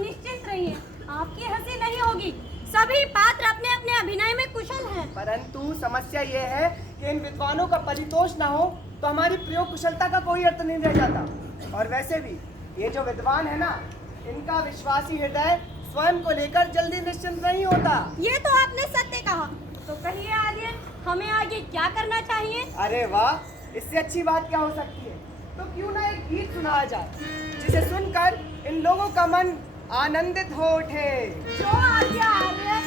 निश्चिंत रहिए, आपकी हंसी नहीं होगी। सभी पात्र अपने अपने अभिनय में कुशल हैं। परंतु समस्या ये है कि इन विद्वानों का परितोष न हो तो हमारी प्रयोग कुशलता का कोई अर्थ नहीं रह जाता। और वैसे भी ये जो विद्वान है ना, इनका विश्वासी हृदय स्वयं को लेकर जल्दी निश्चिंत नहीं होता। ये तो आपने सत्य कहा। तो कहिए आर्यन, हमें आगे क्या करना चाहिए? अरे वाह, इससे अच्छी बात क्या हो सकती है। तो क्यों ना एक गीत सुनाया जाए, जिसे सुनकर इन लोगों का मन आनंदित हो उठे। जो आज्ञा आर्यन।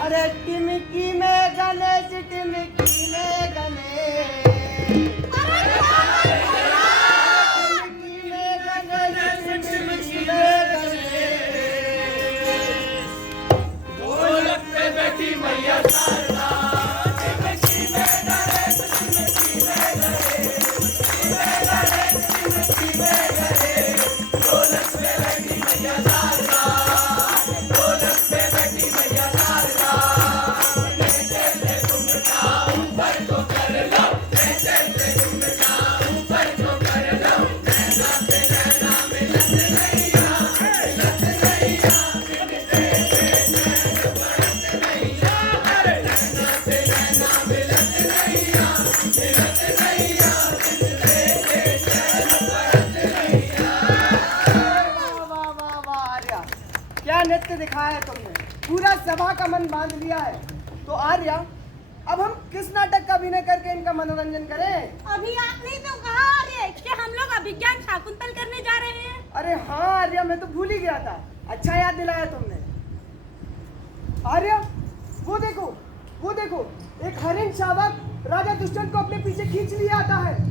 अरे टिमकी में गणेश, टिमकी में गणेश, टिमकी में गणेश, टिमकी में गणेश, ढोलक पे बैठी मैया शारदा, टिमकी में गणेश, टिमकी में गणेश, टिमकी में गणेश, ढोलक पे बैठी मैया शारदा, ढोलक पे बैठी मैया शारदा, ऐसे तुमका ऊपर को कर लो, ऐसे तुमका ऊपर को कर लो, नैना से नैना मिलत नैया, मिलत नैया, मिलते नैना मिलत नैया, अरे नैना से नैना मिलत नैया, मिलत नैया, मिलते नैना नैया। वाह वाह वाह वाह आर्या, क्या नृत्य दिखाया है तुमने। पूरा सभा का मन बांध लिया है। तो आर्या, अब हम किस नाटक का अभिनय करके इनका मनोरंजन करें? अभी आपने तो कहा आर्य कि हम लोग अभिज्ञान शाकुंतल करने जा रहे हैं। अरे हाँ आर्या, मैं तो भूल ही गया था। अच्छा याद दिलाया तुमने। आर्या, वो देखो, वो देखो, एक हरिण शावक राजा दुष्यंत को अपने पीछे खींच लिया आता है।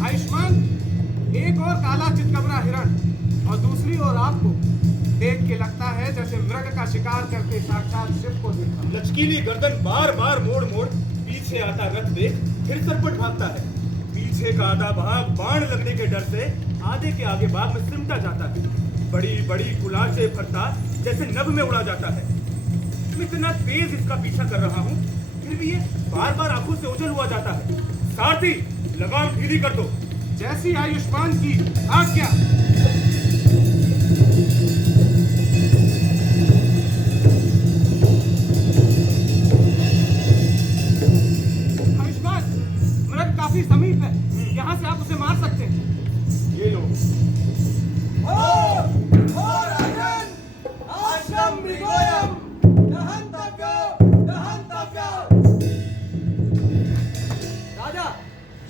आयुष्मान, एक और काला चितकबरा हिरण और दूसरी ओर आपको देख के लगता है जैसे मृग का शिकार करके साक्षात शिव को देखा। लचकीली गर्दन बार बार मोड़ मोड़ पीछे आता रथ देख फिर सरपट भागता है। पीछे का आधा भाग बाण लगने के डर से आधे के आगे भाग में सिमटा जाता है। बड़ी बड़ी कुलाचे भरता जैसे नभ में उड़ा जाता है। मैं इतना तेज इसका पीछा कर रहा हूँ, फिर भी ये बार बार आंखों से ओझल हुआ जाता है। सारथी, लगाम ढीली कर दो। जैसी आयुष्मान की आज्ञा। आयुष्मान, मृग काफी समीप है, यहाँ से आप उसे मार सकते हैं। ये लो। राजा,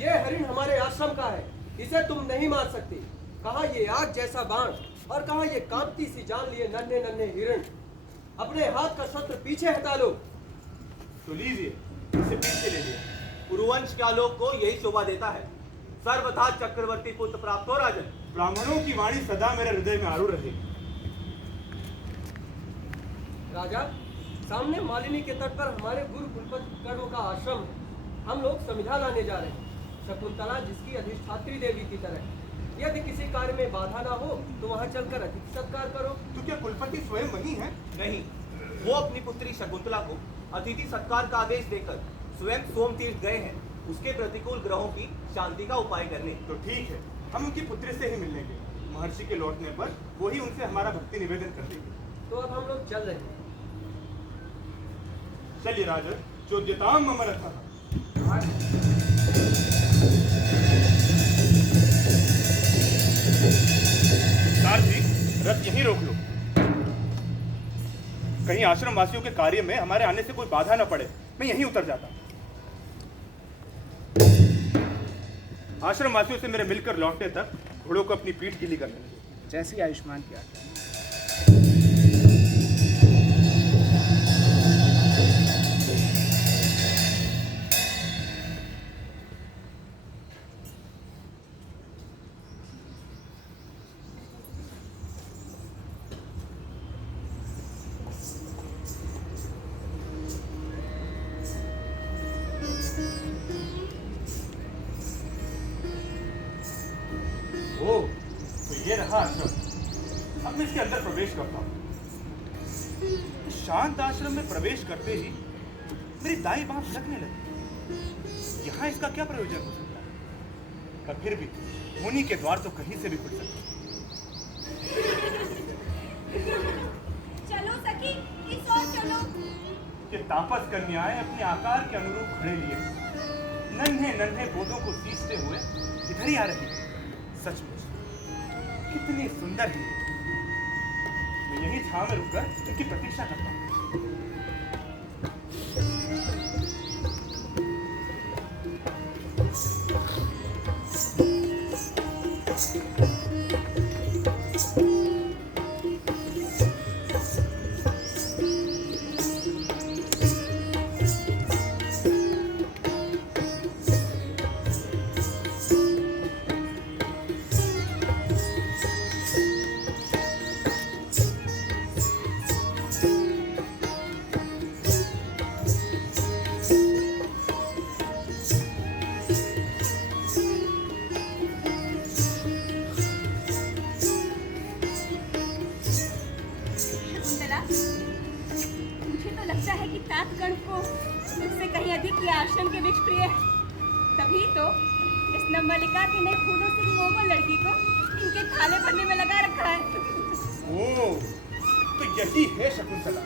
ये हरिण हमारे आश्रम का है, इसे तुम नहीं मार सकते। कहा ये आग जैसा बाण और कहा ये कांपती सी जान लिए नन्हे नन्हे हिरण। अपने हाथ का शस्त्र पीछे हटा लो। तो लीजिए, इसे पीछे ले लिया। पुरुवंश के आलोक को यही शोभा देता है। सर्वथा चक्रवर्ती पुत्र प्राप्त हो राजन। ब्राह्मणों की वाणी सदा मेरे हृदय में आरूढ़ रहे। राजा, सामने मालिनी के तट पर हमारे गुरु कुलपति कर्ण का आश्रम है। हम लोग संविधा लाने जा रहे हैं, शकुंतला जिसकी अधिष्ठात्री देवी की तरह। यदि किसी कार्य में बाधा ना हो तो वहां चलकर अतिथि सत्कार करो। तो क्या कुलपति स्वयं वही हैं? नहीं, वो अपनी पुत्री शकुंतला को अतिथि सत्कार का आदेश देकर स्वयं सोम तीर्थ गए हैं, उसके प्रतिकूल ग्रहों की शांति का उपाय करने। तो ठीक है, हम उनकी पुत्री से ही मिलने गए। महर्षि के लौटने पर वो ही उनसे हमारा भक्ति निवेदन कर देंगे। तो अब हम लोग चल रहे हैं। चलिए राजन, चोद्यताम मम रथः। सारथी, रथ यहीं रोक लो। कहीं आश्रम वासियों के कार्य में हमारे आने से कोई बाधा न पड़े। मैं यहीं उतर जाता। आश्रम वासियों से मेरे मिलकर लौटने तक घोड़ों को अपनी पीठ गीली करने लगे। जैसी आयुष्मान की आज्ञा। ये रहा आश्रम। अब मैं इसके अंदर प्रवेश करता हूँ। इस शांत आश्रम में प्रवेश करते ही मेरी दाई बांह लटकने लगी। यहाँ इसका क्या प्रयोजन हो सकता है? पर फिर भी मुनि के द्वार तो कहीं से भी खुल सकते हैं। चलो सखी, इस ओर चलो। ये तापस कन्याएं अपने आकार के अनुरूप खड़े लिए नन्हे नन्हे पौधों को सींचते हुए इधर ही आ रही है। सचमुच कितनी सुंदर है ये। मैं यही छांव में रुककर इनकी प्रतीक्षा करता हूँ। मुझे तो लगता है कि तातगण को मुझसे कहीं अधिक ये आश्रम के वृक्ष प्रिय है। तभी तो इस नवमल्लिका के नए फूलों से कोमल लड़की को इनके थाले भरने में लगा रखा है। ओ, तो यही है शकुंतला।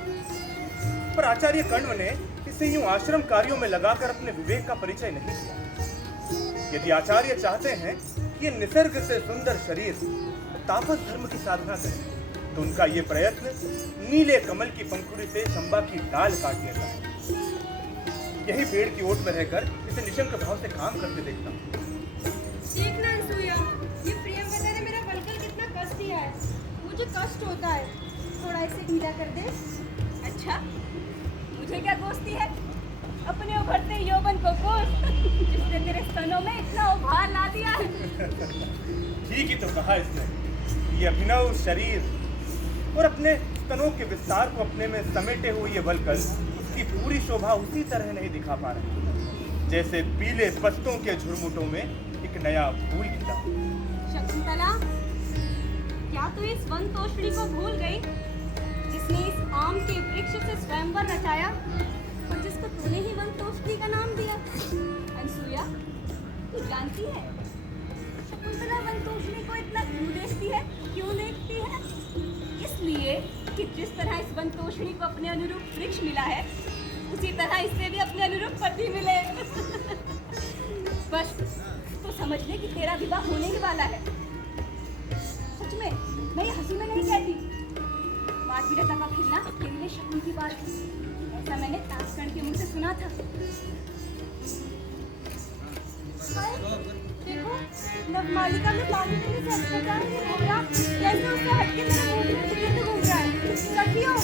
पर आचार्य कण्व ने इसे यूं आश्रम कार्यों में लगाकर अपने विवेक का परिचय नहीं दिया। यदि आचार्य चाहते हैं कि ये निसर्ग से सुंदर शरीर तापस धर्म की साधना करे, तो उनका ये प्रयत्न नीले कमल की पंखुड़ी से चंबा की डाल काट लेता है। यही पेड़ की ओट में रहकर इसे निशंक भाव से काम करते देखता हूँ। देखना अनसुईया, ये प्रियंवदा ने मेरा बलकल कितना कष्ट दिया है। मुझे कष्ट होता है, थोड़ा इसे ढीला कर दे। अच्छा, मुझे क्या कोसती है? अपने उभरते यौवन को कोस, जिसने तेरे स्तनों में इतना उभार ला दिया है। ठीक ही तो कहा इसने। ये अभिनव शरीर और अपने स्तनों के विस्तार को अपने में समेटे हुए ये वल्कल उसकी पूरी शोभा उसी तरह नहीं दिखा पा रहे जैसे पीले पत्तों के झुरमुटों में एक नया फूल खिला। शकुंतला, क्या तू इस वन तोषणी को भूल गई जिसने इस आम के वृक्ष से स्वयंवर रचाया और जिसको तूने ही वन तोषणी का नाम दिया? अनसुईया, तू जानती है शकुंतला वन तोषणी को इतना क्यों देखती है? क्यों देखती है? इसलिए कि जिस तरह इस वन तोषणी को अपने अनुरूप वृक्ष मिला है, उसी तरह इससे भी अपने अनुरूप पति मिले। बस तो समझ ले कि तेरा विवाह होने ही वाला है। सच में, मैं ये हंसी में नहीं कहती। माधवीरता का खिलना तेरे लिए शकुन की बात थी। ऐसा मैंने तात्कण के मुंह से सुना था। देखो, नवमालिका में पानी पीने से अस्पताल में घूम रहा, जैसे उससे हटके मेरे मुंह में तीर्थ घूम रहा है। सखियों,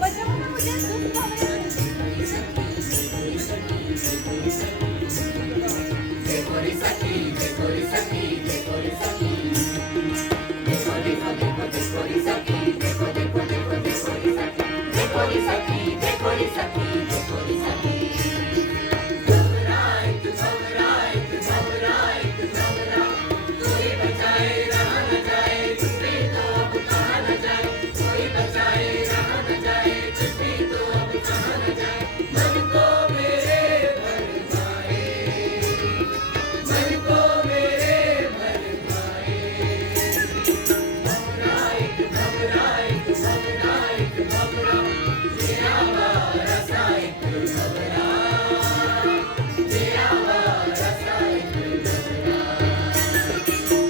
बचाओ ना मुझे दुष्ट खबरें से। देखो रे सखी, देखो रे सखी, देखो रे सखी, देखो देखो देखो देखो रे सखी, देखो देखो देखो देखो रे सखी, देखो रे सखी, देखो रे सखी, देखो रे सखी। घबराए तू घबराए तू घबराए तू घबरा, कोई बचाए रहा न जाए, तुझ पे तो अब कहा न जाए, कोई बचाए रहा न जाए, तुझ पे तो अब कहा न जाए। मन को मेरे भर भाए, मन को मेरे भर भाए, घबराए तू घबराए तू घबराए तू घबरा, तेरा वारसा एक घबरा, तेरा वारसा एक घबरा। देखो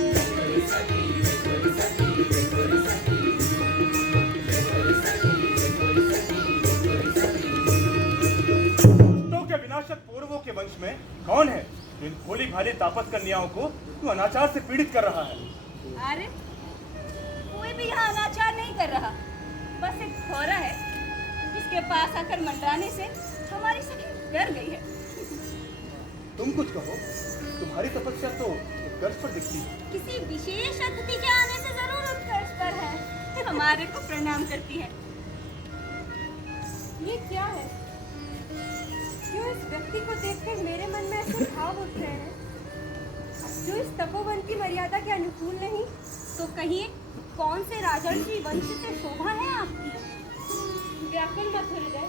रे सखी, देखो रे सखी, देखो रे सखी, देखो रे सखी, देखो रे सखी, देखो रे सखी। तो क्या विनाशक पूर्वों के वंश में कौन है जो इन भोली भाली तापस कन्याओं को तू अनाचार से पीड़ित कर रहा है? अरे, कोई भी यहाँ अनाचार नहीं कर रहा। बस एक घोड़ा है जिसके पास आकर मंडराने से हमारी सखी डर गई है। तुम कुछ कहो। तुम्हारी तपस्या तो उत्कर्ष पर दिखती है। किसी विशेष अतिथि के आने से जरूर उत्कर्ष पर है। हमारे को प्रणाम करती है। ये क्या है? क्यों इस व्यक्ति को देखकर मेरे मन में ऐसे भाव उठ रहे हैं जो इस तपोवन की मर्यादा के अनुकूल नहीं तो कहिए, कौन से राजर्षि वंश से शोभा है आपकी? व्याकुल मत हो हृदय,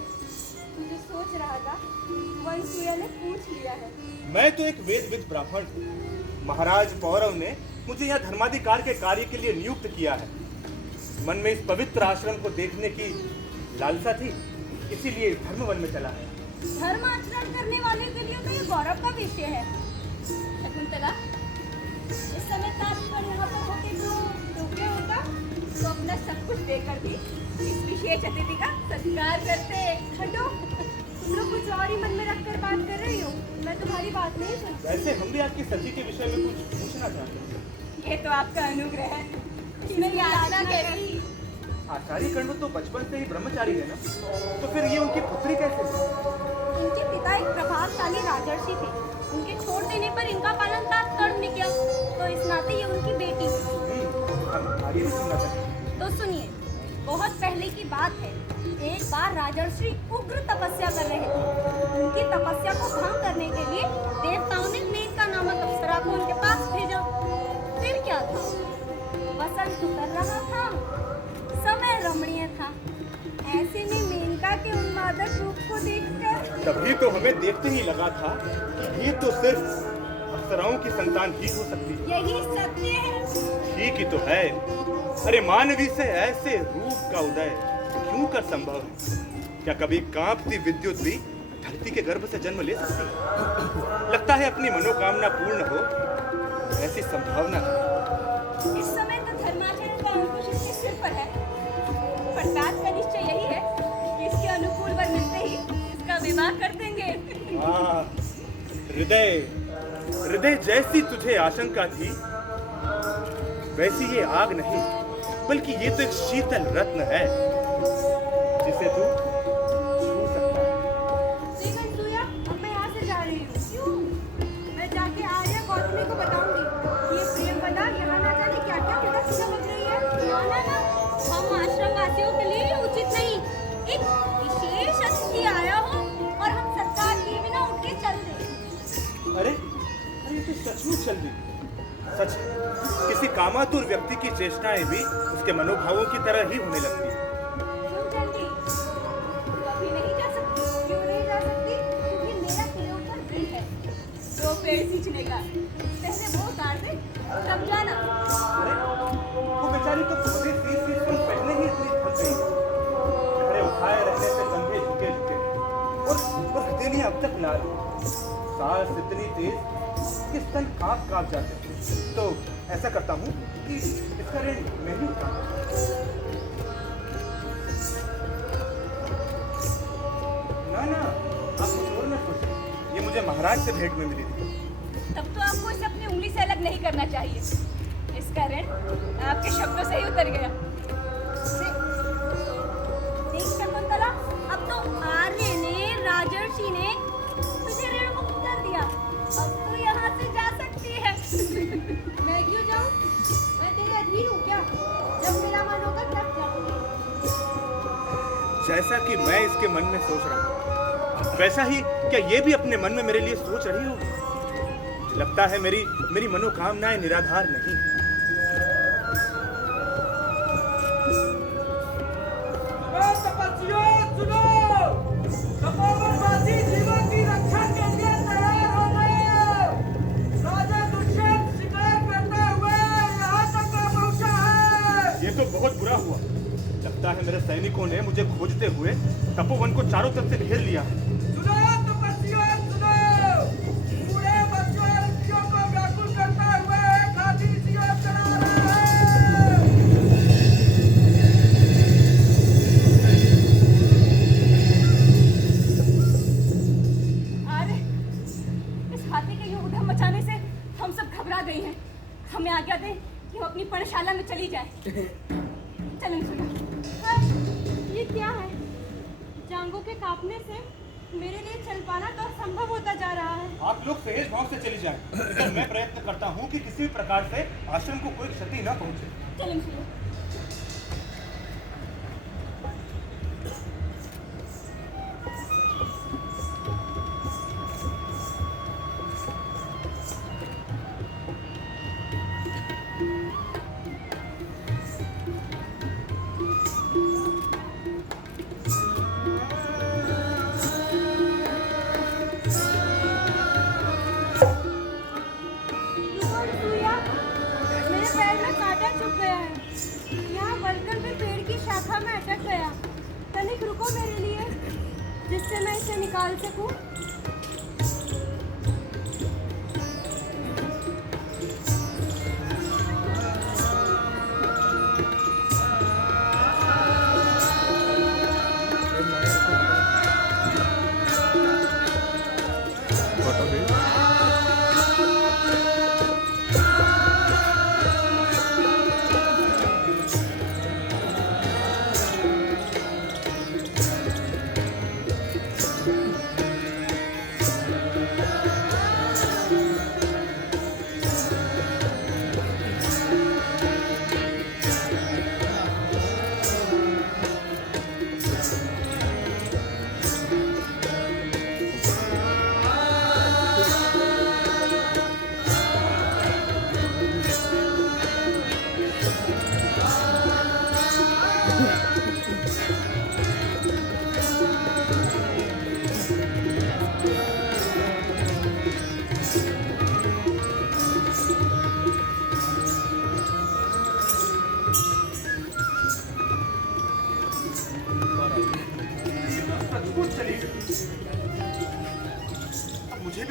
तू जो सोच रहा था वंशूया ने पूछ लिया है। मैं तो एक वेदविद ब्राह्मण हूँ। महाराज पौरव ने मुझे यहाँ धर्माधिकार के कार्य के लिए नियुक्त किया है। मन में इस पवित्र आश्रम को देखने की लालसा थी, इसीलिए इस धर्मवन में चला है। धर्म आचरण करने वाले के लिए तो ये गौरव का विषय है। शकुंतला, इस समय तात्पर्य यहाँ पर होते तो क्या होता? तो अपना सब कुछ देकर भी इस विशेष अतिथि का सत्कार करते। हटो, तुम लोग कुछ और ही मन में रखकर बात कर रही हो, मैं तुम्हारी बात नहीं सुन। वैसे हम भी आपकी सती के विषय में कुछ पूछना चाहते हैं। ये तो आपका अनुग्रह है। मेरी आज्ञा कैसी? आचार्य कर्ण तो बचपन से ही ब्रह्मचारी है ना, तो फिर ये उनकी पुत्री कैसे हुई? इनके पिता एक प्रभावशाली राजर्षि थे। उनके छोड़ देने पर इनका पालन तात्काल ने किया, तो इस नाते ये उनकी बेटी हुई। हम आगे भी सुनना चाहते। तो सुनिए, बहुत पहले की बात है। एक बार राजर्षि उग्र तपस्या कर रहे थे। उनकी तपस्या को भंग करने के लिए देवताओं ने मेनका नामक अप्सरा को उनके पास भेजा। फिर क्या था? वसंत उतर रहा था, समय रमणीय था। ऐसे में मेनका के उन्मादक रूप को देखकर तभी तो हमें देखते ही लगा था कि ये तो सिर्फ अप्सराओं की संतान ही हो सकती है। यही सत्य है। ठीक ही तो है। अरे मानवी से ऐसे रूप का उदय क्यों कर संभव है? क्या कभी कांपती विद्युत भी धरती के गर्भ से जन्म ले सकती है? लगता है अपनी मनोकामना पूर्ण हो, ऐसी संभावना है। इस समय तो धर्माचरण का अंकुश इसके सिर पर है। प्रसाद का निश्चय यही है कि इसके अनुकूल वर मिलते ही इसका विवाह कर देंगे। हृदय, हृदय जैसी तुझे आशंका थी, वैसी ये आग नहीं, बल्कि ये तो एक शीतल रत्न है जिसे तू छू सकता है। लेकिन सूया, अब मैं यहाँ से जा रही हूँ। क्यों? मैं जाके आर्य गौतमी को बताऊंगी। ये प्रेम वदा यहाँ ना जाने क्या क्या किधर समझ रही है। ना, हम आश्रम वासियों के लिए उचित नहीं। एक विशेष अतिथि आया हो और हम सत्कार किए बिना उठ के चल दें। अरे ये तो सचमुच चल रही। सच, किसी कामातुर व्यक्ति की चेष्टाएं भी उसके मनोभावों की तरह ही होने लगती है। क्यों चलती? कभी नहीं जा सकती। क्यों नहीं जा सकती? क्योंकि मेरा खिलौना दिल है। दो पेड़ सींचने का। पहले वो उतार दे, तब जाना। अरे वो बेचारी तो पौधे सींच कर पहले ही इतनी थक गई है। खड़े उठाए रहने से कंधे झुके और हथेलियां अब तक लाल। सांस इतनी तेज कि स्तन कांप जाते हैं। तो ऐसा करता हूँ कि इसका ऋण मैं ही उठाऊं। ना, आप कुछ और न सोचें। ये मुझे महाराज से भेंट में मिली थी। तब तो आपको इसे अपनी उंगली से अलग नहीं करना चाहिए। इसका ऋण आपके शब्दों से ही उतर गया। देख शकुंतला, अब तो आर्य ने, राजर्षि ने तुझे ऋण मुक्त कर दिया। अब तू यहाँ से जा सकती है। मैं क्यों जाऊँ? मैं तेरे अधीन हूँ क्या? जब मेरा मन होगा तब जाऊँगी। जैसा कि मैं इसके मन में सोच रहा हूँ, वैसा ही क्या ये भी अपने मन में मेरे लिए सोच रही होगी? मुझे लगता है मेरी मनोकामनाएं निराधार नहीं। तपस्वियों सुनो, तपोवनवासी जीवन की रक्षा के लिए तैयार हो गए। राजा दुष्यंत शिकार करते हुए यहाँ तक पहुँचा है। ये तो बहुत बुरा हुआ। लगता है मेरे सैनिकों ने मुझे खोजते हुए तपोवन को चारों तरफ से घेर लिया है। सुनो तपस्वियों सुनो, पूरे मनुष्यों को व्याकुल करते हुए खाती सी ओर चढ़ा रहा है। अरे, इस हाथी के यूं उधम मचाने से हम सब घबरा गई हैं। हमें आज्ञा दें कि हम अपनी पर्णशाला में चली जाएं। चलें सुना। ये क्या है? जांघों के कांपने से मेरे लिए चल पाना तो असंभव होता जा रहा है। आप लोग सहज भाव से चली जाएं। इधर मैं प्रयत्न करता हूँ कि किसी भी प्रकार से आश्रम को कोई क्षति न पहुँचे। चलें सुनो। यहाँ बलकल में पेड़ की शाखा में अटक गया। तनिक रुको मेरे लिए, जिससे मैं इसे निकाल सकूं।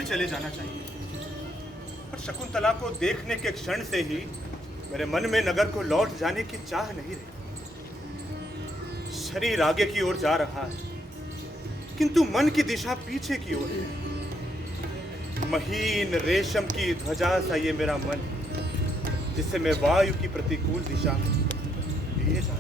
चले जाना चाहिए, पर शकुंतला को देखने के क्षण से ही मेरे मन में नगर को लौट जाने की चाह नहीं रही। शरीर आगे की ओर जा रहा है, किंतु मन की दिशा पीछे की ओर है। महीन रेशम की ध्वजा सा ये मेरा मन है, जिससे मैं वायु की प्रतिकूल दिशा में लिए जा रहा हूं।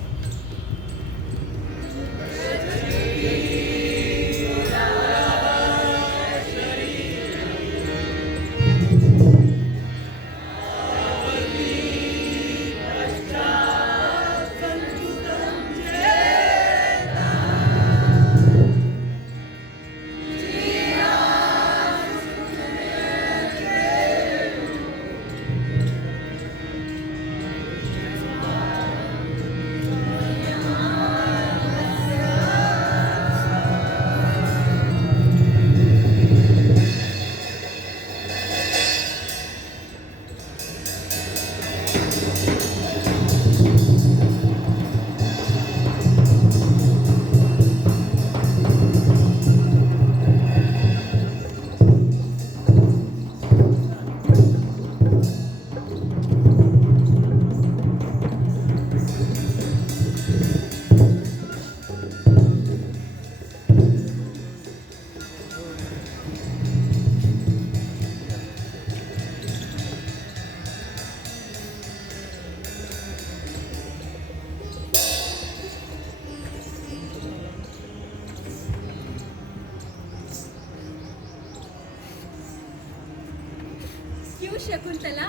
क्यों शकुंतला,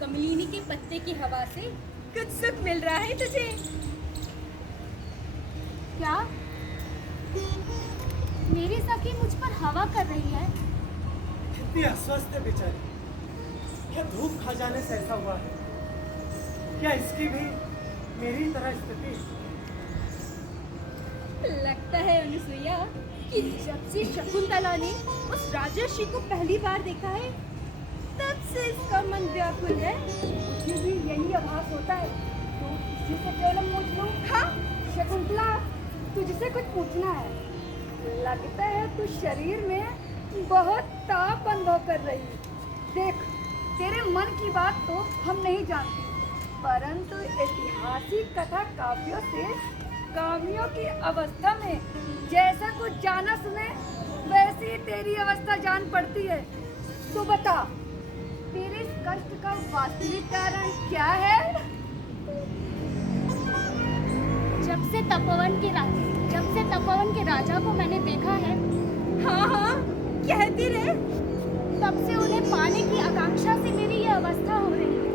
कमलिनी के पत्ते की हवा से कुछ सुख मिल रहा है तुझे? क्या मेरी सखी मुझ पर हवा कर रही है? कितनी अस्वस्थ है बेचारी। क्या धूप खा जाने से ऐसा हुआ है? क्या इसकी भी मेरी तरह स्थिति? लगता है अनुसुईया कि जब से शकुंतला ने उस राजर्षि को पहली बार देखा है, तब से इसका मन व्याकुल है। मुझे भी यही आभास होता है। तो किसी से क्यों न पूछ लूं? हाँ शकुंतला, तुझसे कुछ पूछना है। लगता है तू शरीर में बहुत ताप अनुभव कर रही है। देख, तेरे मन की बात तो हम नहीं जानते, परंतु ऐतिहासिक कथा काव्यों से कामियों की अवस्था में जैसा कुछ जाना सुने, वैसी तेरी अवस्था जान पड़ती है। तो बता, तेरे इस कष्ट का वास्तविक कारण क्या है? जब से तपोवन के राजा को मैंने देखा है, हाँ हाँ कहती रहे, तब से उन्हें पाने की आकांक्षा से मेरी ये अवस्था हो रही है।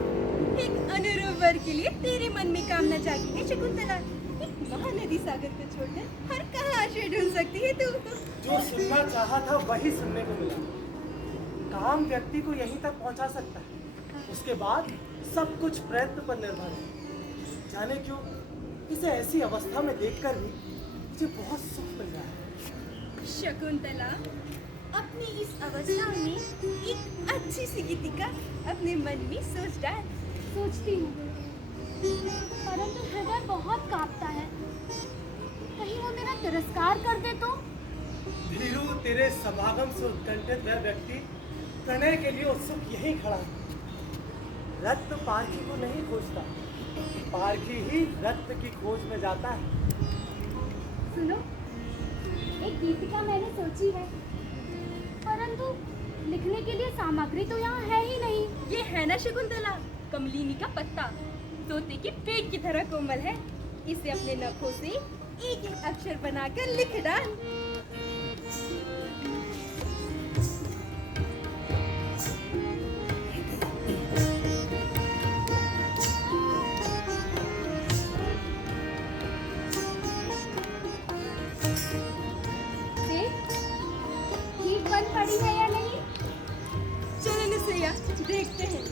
एक अनुरूप वर के लिए तेरे मन में कामना जागी है शकुंतला। एक महानदी सागर को छोड़कर हर कहाँ आश्रय ढूंढ सकती है तू। जो सुनना चाहा था वही सुनने को मिला। काम व्यक्ति को यहीं तक पहुंचा सकता है, उसके बाद सब कुछ प्रयत्न पर निर्भर है। जाने क्यों इसे ऐसी अवस्था में देखकर भी मुझे बहुत सुख मिल रहा है। शकुंतला, अपनी इस अवस्था में एक अच्छी सी गीतिका अपने मन में सोच डाल। सोचती हूँ, परंतु हृदय बहुत कांपता है। कहीं वो मेरा तिरस्कार कर दे तो? धीरू, तेरे समागम से उत्कंठित वह व्यक्ति प्रणय के लिए उत्सुक यहीं खड़ा है। रत्न पारखी को नहीं खोजता, पारखी ही रत्न की खोज में जाता है। सुनो, एक गीतिका मैंने सोची है, परंतु लिखने के लिए सामग्री तो यहाँ है ही नहीं। ये है ना शकुंतला, कमलिनी का पत्ता, तोते के पेट की तरह कोमल है। इसे अपने नखों से एक एक अक्षर बनाकर लिख डाल। ठीक बन पड़ी है या नहीं? चलो निसैया, देखते हैं।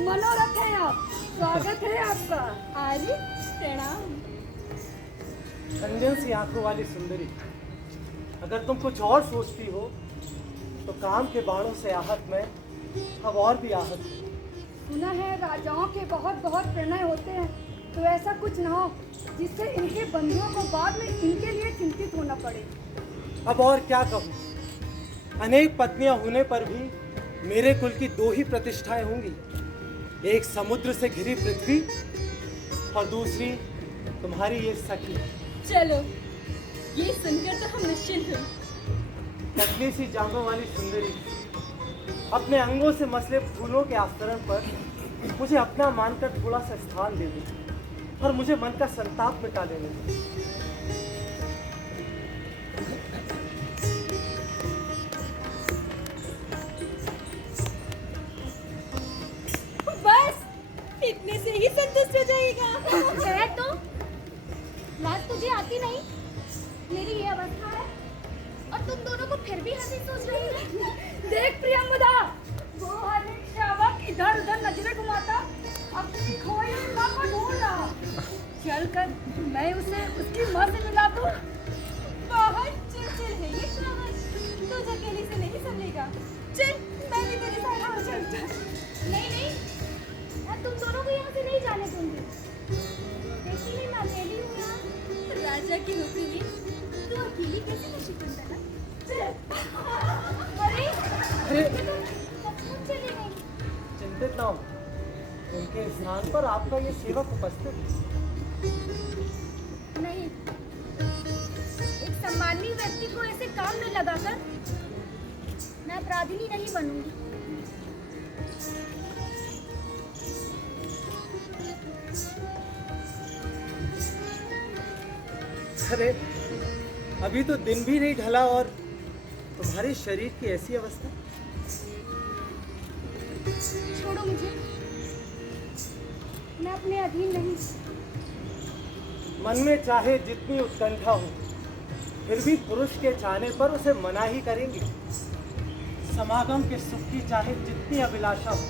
मनोरथ है आप, स्वागत है आपका। आर्य प्रणाम। अंजन सी आंखों वाली सुंदरी, अगर तुम कुछ और सोचती हो तो काम के बाणों से आहत मैं अब और भी आहत हूँ। सुना है राजाओं के बहुत बहुत प्रणय होते हैं, तो ऐसा कुछ ना हो जिससे इनके बंधुओं को बाद में इनके लिए चिंतित होना पड़े। अब और क्या कहूँ, अनेक पत्नियां होने पर भी मेरे कुल की दो ही प्रतिष्ठाएं होंगी, एक समुद्र से घिरी पृथ्वी और दूसरी तुम्हारी ये सखी। चलो, ये सुनकर तो हम निश्चिंत हुए। पतली सी जांघों वाली सुंदरी अपने अंगों से मसले फूलों के आस्तरण पर मुझे अपना मानकर थोड़ा सा स्थान दे दे और मुझे मन का संताप मिटा देने दे। बस इतने से ही संतुष्ट हो जाएगा। है तो लाज तुझे आती नहीं? मेरी ये अवस्था है और तुम दोनों को फिर भी हंसी सोच रही है। देख प्रियंवदा, वो हर एक शावक इधर उधर नजरें घुमाता अपनी खोई हुई माँ को ढूंढ रहा। चलकर मैं उसे उसकी माँ से मिला दूं। बहुत चिलचिल है ये शावक, तुझ अकेली से नहीं संभलेगा। चल, मैं भी तेरे साथ आ चलता। नहीं नहीं, मैं तुम दोनों को यहाँ से नहीं जाने दूंगी। देखी नहीं, मैं अकेली हूँ यहाँ। राजा की नौकरी में तू अकेली कैसे रह शकुंतला? अरे अरे तुम चली गई। चिंतित ना हो, उनके स्नान पर आपका ये सेवक उपस्थित है। नहीं, एक सम्मानीय व्यक्ति को ऐसे काम में लगाकर मैं अपराधिनी नहीं बनूंगी। अरे अभी तो दिन भी नहीं ढला और तुम्हारे शरीर की ऐसी अवस्था। छोड़ो मुझे, मैं अपने अधीन नहीं। मन में चाहे जितनी उत्कंठा हो, फिर भी पुरुष के चाहने पर उसे मना ही करेंगे। समागम के सुख की चाहे जितनी अभिलाषा हो,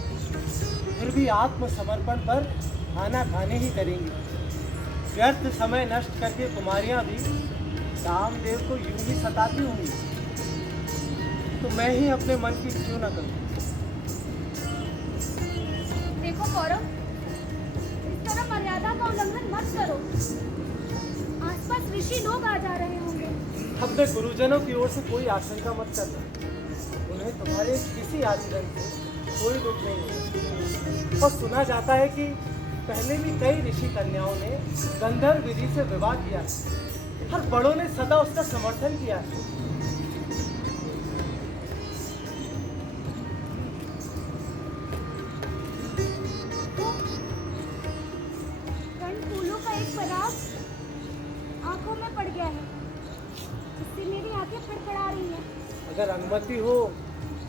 फिर भी आत्मसमर्पण पर खाना खाने ही करेंगे। व्यर्थ समय नष्ट करके कुमारियां भी कामदेव को यूं ही सताती होंगी, तो मैं ही अपने मन की क्यों न करूं। देखो कौरव, इस तरह मर्यादा का उल्लंघन मत करो। आसपास ऋषि लोग आ जा रहे होंगे। अपने गुरुजनों की ओर से कोई आशंका मत करना। उन्हें तुम्हारे किसी आचरण से कोई दुख नहीं है। और सुना जाता है कि पहले भी कई ऋषि कन्याओं ने गंधर्व विधि से विवाह किया, हर बड़ों ने सदा उसका समर्थन किया है। फूलों का एक पराग आंखों में पड़ गया है, जिससे मेरी आंखें फड़फड़ा रही हैं। अगर अनुमति हो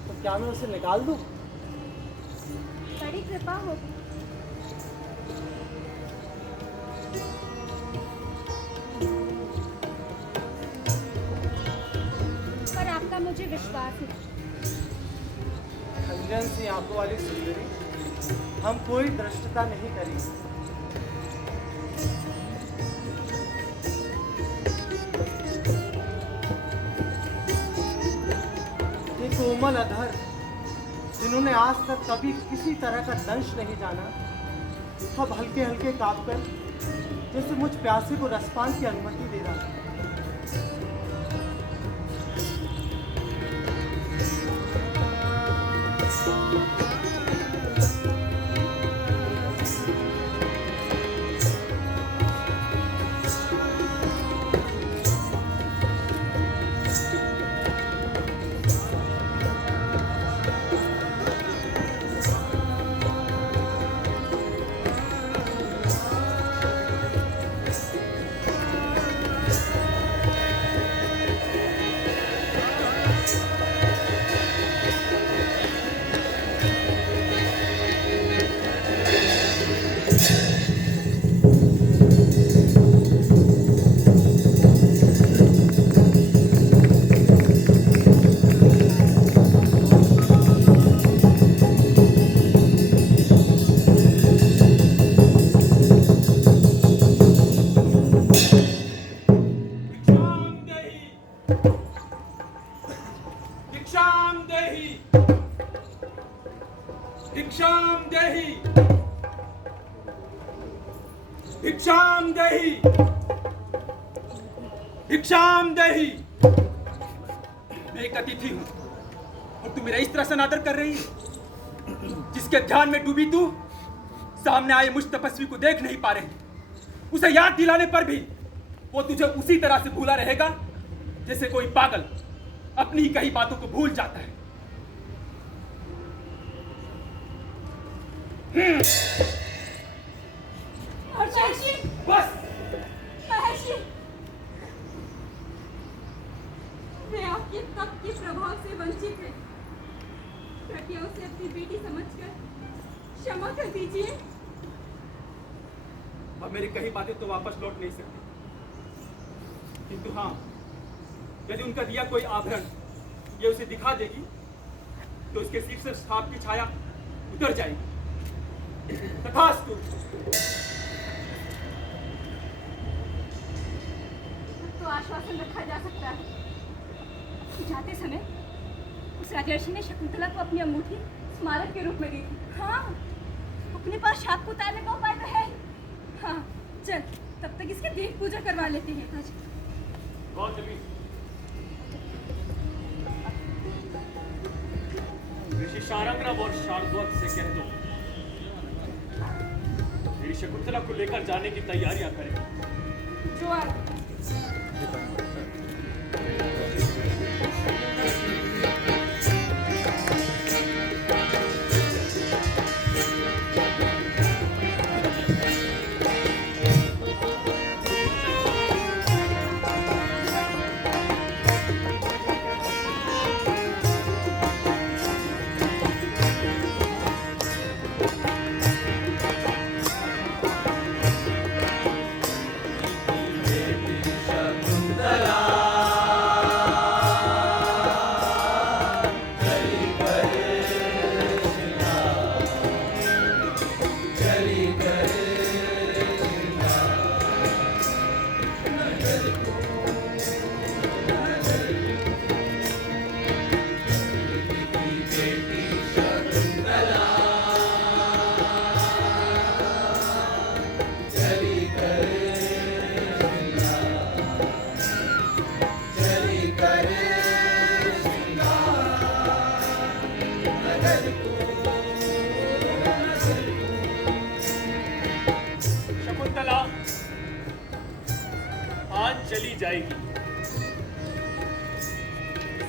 तो क्या मैं उसे निकाल दूं? बड़ी कृपा होगी। पर आपका मुझे विश्वास है। खंजन सी आंखों वाली सुंदरी, हम कोई धृष्टता नहीं करेंगे। ये कोमल अधर, जिन्होंने आज तक कभी किसी तरह का दंश नहीं जाना, अब हल्के हल्के कांपकर जैसे मुझ प्यासे को रसपान की अनुमति दे रहा है। भिक्षाम देहि भिक्षाम देहि। मैं एक अतिथि हूं और तू मेरा इस तरह से अनादर कर रही है। जिसके ध्यान में डूबी तू सामने आए मुझ तपस्वी को देख नहीं पा रही। उसे याद दिलाने पर भी वो तुझे उसी तरह से भूला रहेगा जैसे कोई पागल अपनी कही बातों को भूल जाता है। महर्षि, बस महर्षि, मैं आपके तप के प्रभाव से वंचित है। कृपया उसे अपनी बेटी समझकर क्षमा कर दीजिए। अब मेरी कही बातें तो वापस लौट नहीं सकती, किंतु हाँ, यदि उनका दिया कोई आभरण ये उसे दिखा देगी तो उसके सिर से श्राप की छाया उतर जाएगी। तथास्तु। तो आश्वासन रखा जा सकता है। जाते समय उस राजर्षि ने शकुंतला को अपनी अंगूठी स्मारक के रूप में दी थी। हाँ, अपने पास शाप को उतारने का उपाय तो है। हाँ, चल तब तक इसकी देख पूजा करवा लेते हैं। आज ऋषि शारंग्रव और शार्दूल से कह दो मेरी शकुंतला को लेकर जाने की तैयारियां करें। जो आ जाएगी।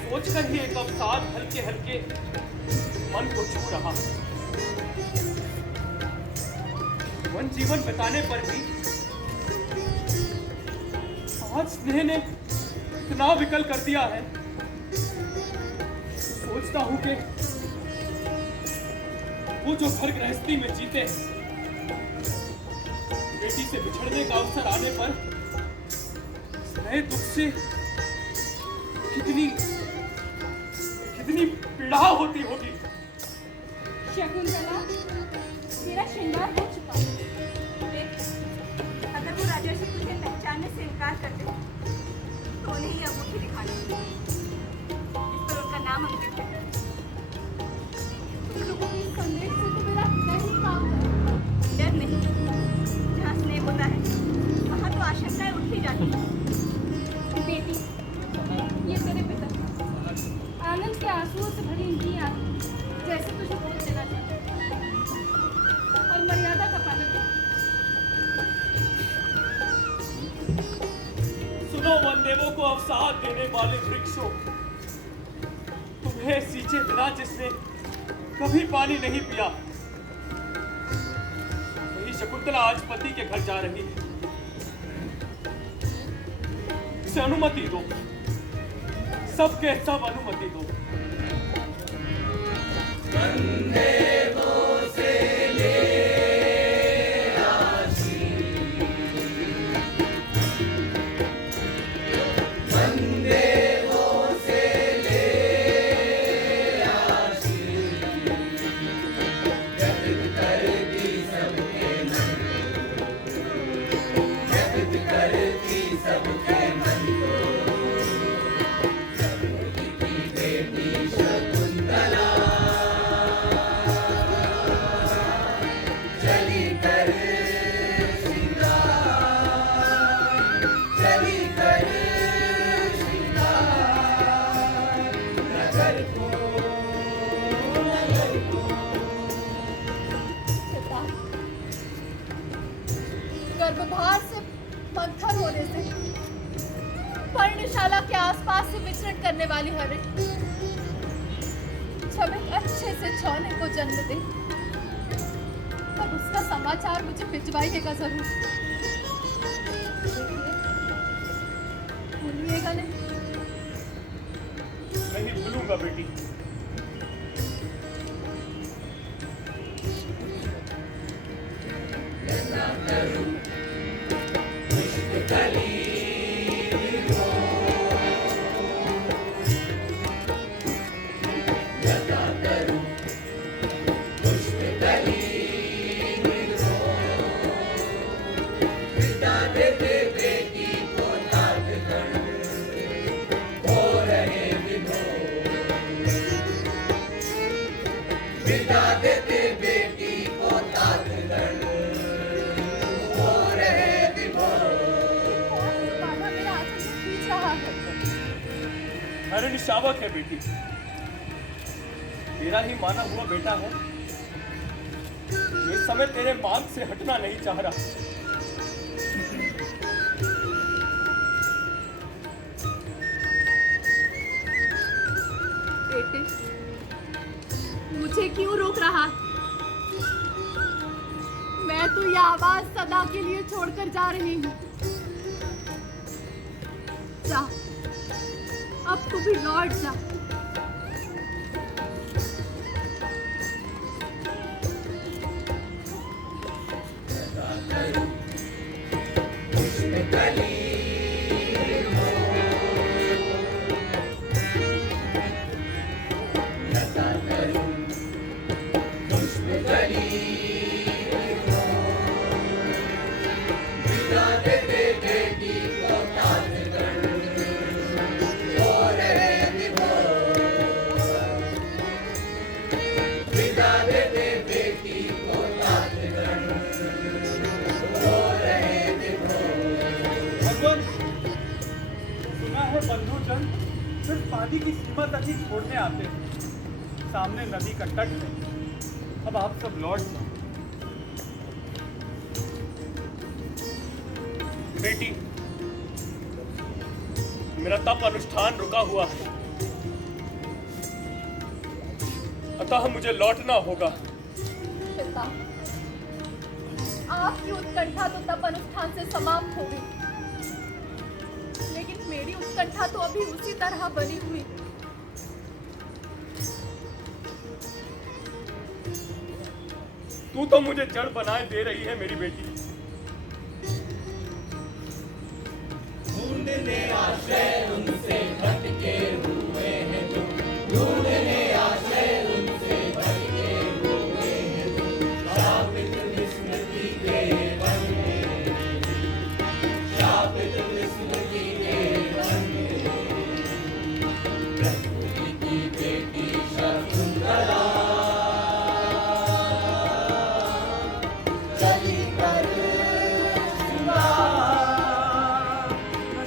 सोचकर ही एक अवसाद हल्के हल्के मन को छू रहा। वन जीवन बिताने पर भी आज स्नेह ने इतना विकल कर दिया है। सोचता हूं कि वो जो घर गृहस्थी में जीते, बेटी से बिछड़ने का अवसर आने पर स्नेह दुख से कितनी पीड़ा होती होगी। शकुंतला, मेरा श्रृंगार हो चुका है। देख, अगर वो राजर्षि तुझे पहचानने से इनकार कर दे तो उन्हें ही अंगूठी दिखाना, जिस पर उनका नाम अंकित है। तुम लोगों के इस संदेश से तो मेरा हृदय ही कांप गया। डर नहीं, जहाँ स्नेह होता है वहाँ तो आशंकाएं उठ ही जाती हैं। बेटी, ये तेरे पिता आनंद के आंसुओं से भरी इनकी याद जैसे तुझे गोद देना चाहते और मर्यादा का पालन कर। सुनो वनदेवों को अवसाद देने वाले वृक्षों, तुम्हें सींचे बिना जिसने कभी पानी नहीं पिया, वही शकुंतला आज पति के घर जा रही है। इसे अनुमति दो, सबके सब अनुमति दो। गर्भभार से मंथर होने से पर्णशाला के आसपास से विचरण करने वाली हरिण जब एक अच्छे से छौने को जन्म दे तब उसका समाचार मुझे भिजवाइएगा जरूर। भूलिएगा नहीं। नहीं भूलूंगा बेटी। हरिण शावक है बेटी, तेरा ही माना हुआ बेटा है। इस समय तेरे मांग से हटना नहीं चाह रहा। बेटे, मुझे क्यों रोक रहा? मैं तो यह आवाज सदा के लिए छोड़कर जा रही हूँ। जा, अब तू भी लौट जा। बंधुजन सिर्फ पानी की सीमा तक ही छोड़ने आते हैं। सामने नदी का तट है, अब आप सब लौट जाओ। बेटी, मेरा तप अनुष्ठान रुका हुआ है, अतः मुझे लौटना होगा। पिता, आपकी उत्कंठा तो तप अनुष्ठान से समाप्त हो गई, लेकिन मेरी उत्कंठा तो अभी उसी तरह बनी हुई है। तू तो मुझे जड़ बनाए दे रही है मेरी बेटी। ढूंढने आश्रय उनसे भटके हुए हैं जो, ढूंढने आश्रय उनसे भटके हुए हैं जो, शापित विस्मृति के वन में, शापित विस्मृति के वन में। प्रकृति की बेटी शकुंतला चली कर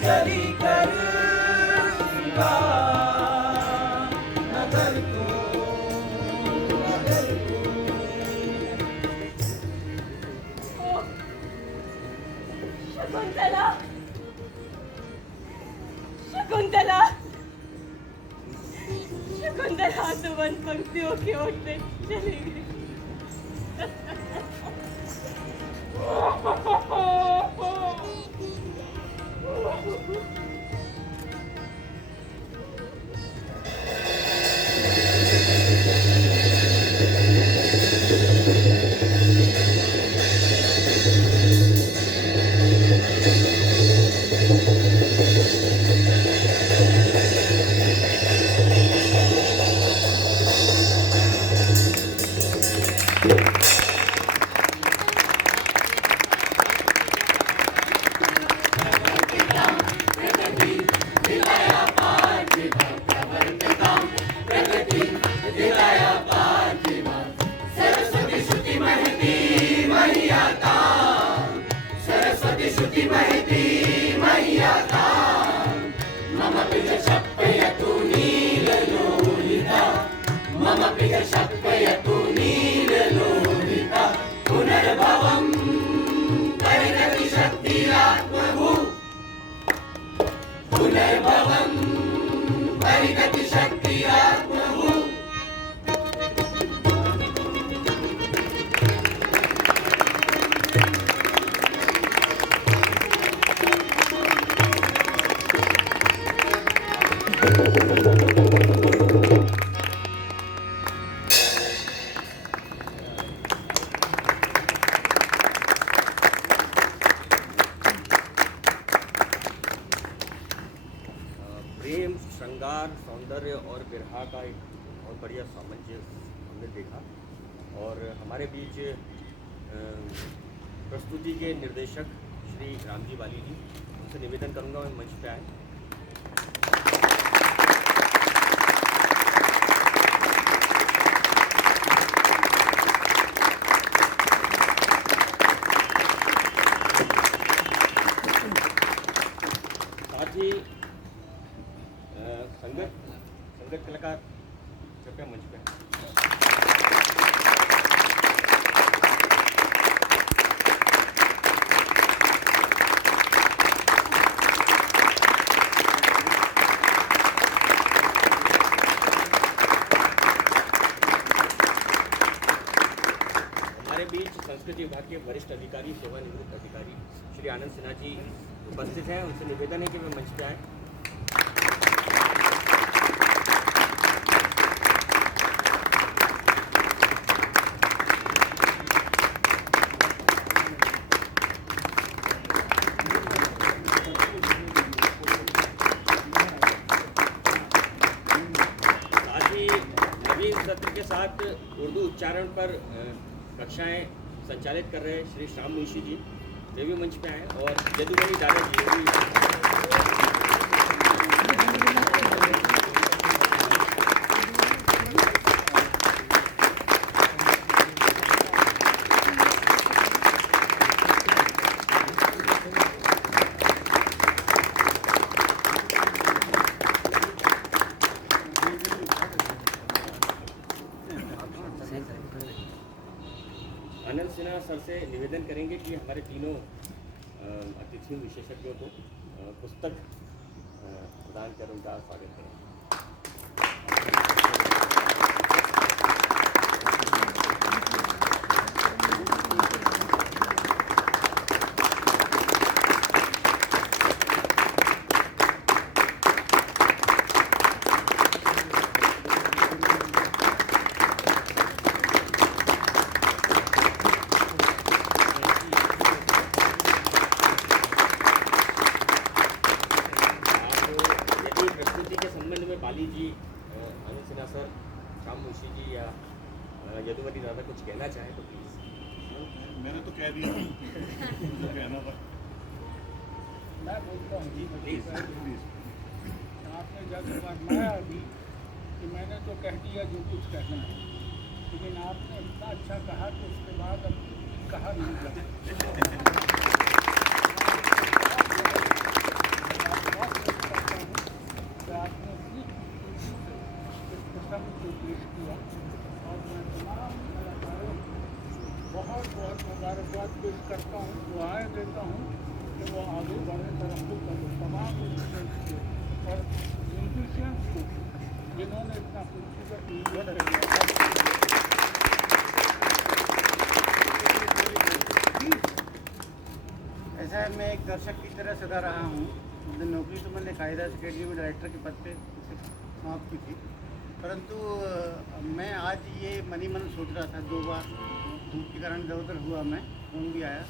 चली कर नगर को, नगर को। शकुंतला, शकुंतला, शकुंतला तो वन पंक्तियों की ओर से चली गई। प्रेम, श्रृंगार, सौंदर्य और बिरहा का एक बहुत बढ़िया सामंजस्य हमने देखा। और हमारे बीच प्रस्तुति के निर्देशक श्री रामजी वाली जी, उनसे निवेदन करूंगा मैं मंच पे आए। साथ ही संगत कलाकार कृपया मंच पे। हमारे बीच संस्कृति विभाग के वरिष्ठ अधिकारी, सेवानिवृत्त अधिकारी श्री आनंद सिन्हा जी उपस्थित हैं। उनसे निवेदन है कि वे मंच पे आए। सत्र के साथ उर्दू उच्चारण पर कक्षाएं संचालित कर रहे श्री श्याम मुंशी जी, वे भी मंच पे आए। और जदुमणि दादा जी भी आनंद सिन्हा सर से निवेदन करेंगे कि हमारे तीनों अतिथि विशेषज्ञों को पुस्तक प्रदान कर उनका स्वागत करें। पाली जी, आनंद सिन्हा सर, श्याम मुंशी जी या यदुवती दादा कुछ कहना चाहें तो प्लीज। मैंने तो कह दिया जो कहना था। मैं बोलता हूँ जी प्लीज। आपने जब फरमाया अभी कि मैंने तो कह दिया जो कुछ कहना है, लेकिन आपने इतना अच्छा कहा कि उसके बाद अब कहा नहीं जाता। आपने इतनी प्रसंग को पेश किया और मैं तमाम कलाकारों बहुत बहुत मुबारकबाद पेश करता हूँ, दुआएं देता हूँ कि वो आगे बढ़े, तरक्की करें, तमाम स्टूडेंट्स को और म्यूजिशियंस को जिन्होंने इतना खूबसूरत म्यूजिक ऐसा है, मैं एक दर्शक की तरह सदा रहा हूँ। नौकरी तो मैंने कायदा अकेडमी में डायरेक्टर के पद पे समाप्त की थी, परंतु मैं आज ये मनी मन सोच रहा था, 2 बार धूप के कारण इधर उधर हुआ, मैं फोन भी आया,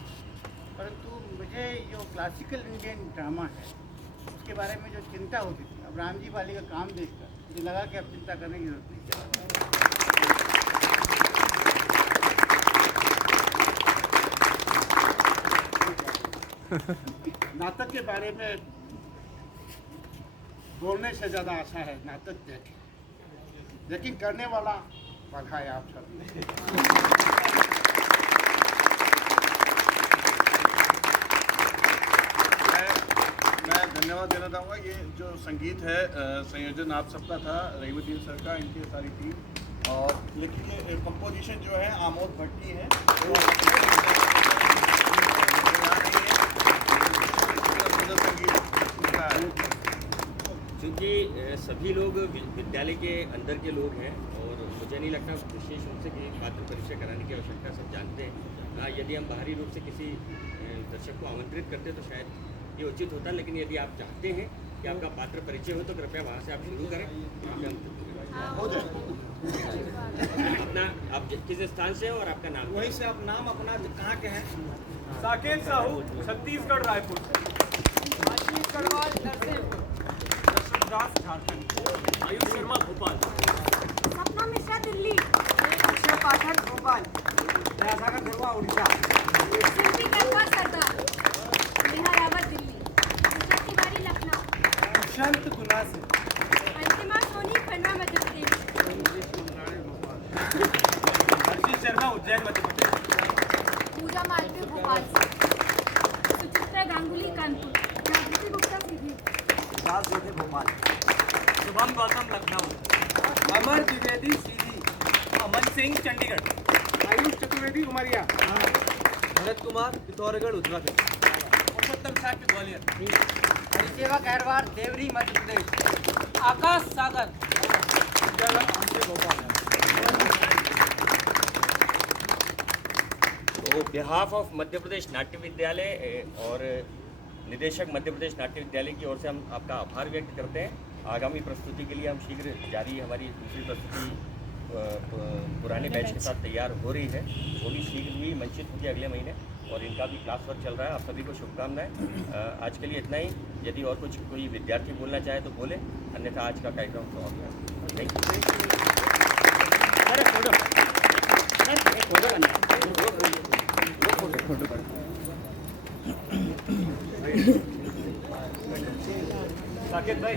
परंतु मुझे जो क्लासिकल इंडियन ड्रामा है उसके बारे में जो चिंता होती थी, अब राम जी पाली का काम देखकर मुझे लगा कि अब चिंता करने की जरूरत नहीं। नाटक के बारे में बोलने से ज़्यादा आशा है नाटक देखें, लेकिन करने वाला बधाई आप सब। मैं धन्यवाद देना चाहूँगा। ये जो संगीत है संयोजन आप सबका था, रहीमुद्दीन सर का, इनकी सारी टीम, और लेकिन कंपोजिशन जो है आमोद भट्ट की है। क्योंकि सभी लोग विद्यालय के अंदर के लोग हैं और मुझे नहीं लगता विशेष रूप से कि पात्र परिचय कराने की आवश्यकता सब जानते हैं। हाँ, यदि हम बाहरी रूप से किसी दर्शक को आमंत्रित करते तो शायद ये उचित होता, लेकिन यदि आप चाहते हैं कि आपका पात्र परिचय हो तो कृपया वहाँ से आप शुरू करें। हो जाए अपना, आप किस स्थान से हैं और आपका नाम? वहीं से आप नाम अपना कहाँ के हैं? साकेत साहू, छत्तीसगढ़ रायपुर। आशीष गढ़वाल नरसिंहपुर। दास झारखंड। आयुष शर्मा भोपाल। सपना मिश्रा दिल्ली। अक्षय पाठक भोपाल। दयासागर धुर्वा उड़ीसा। शिल्पी गढ़वाल सरदार। नेहा रावत दिल्ली। ऋषभ तिवारी लखनऊ। दुष्यंत गुना से। अंतिमा सोनी खन्ना मध्य प्रदेश। हर्षित शर्मा उज्जैन मध्य प्रदेश। पूजा मालवीय भोपाल से। सुचित्रा गांगुली कानपुर। जागृति गुप्ता सीधी। राज जोधे भोपाल। शुभम गौतम लखनऊ। अमर द्विवेदी सीधी। अमन सिंह चंडीगढ़। आयुष चतुर्वेदी उमरिया। भरत कुमार पिथौरागढ़ उत्तराखंड। पुरुषोत्तम साक्य ग्वालियर। हरिसेवा गहरवार देवरी मध्य प्रदेश। आकाश सागर। तो बिहाफ ऑफ मध्य प्रदेश नाट्य विद्यालय और निदेशक मध्य प्रदेश नाट्य विद्यालय की ओर से हम आपका आभार व्यक्त करते हैं। आगामी प्रस्तुति के लिए हम शीघ्र जारी, हमारी दूसरी प्रस्तुति पुराने बैच के साथ तैयार हो रही है, वो भी शीघ्र ही मंचित होगी अगले महीने, और इनका भी क्लास वर्क चल रहा है। आप सभी को शुभकामनाएं। आज के लिए इतना ही। यदि और कुछ कोई विद्यार्थी बोलना चाहे तो बोले, अन्यथा आज का कार्यक्रम समाप्त है। Thank you. साकेत भाई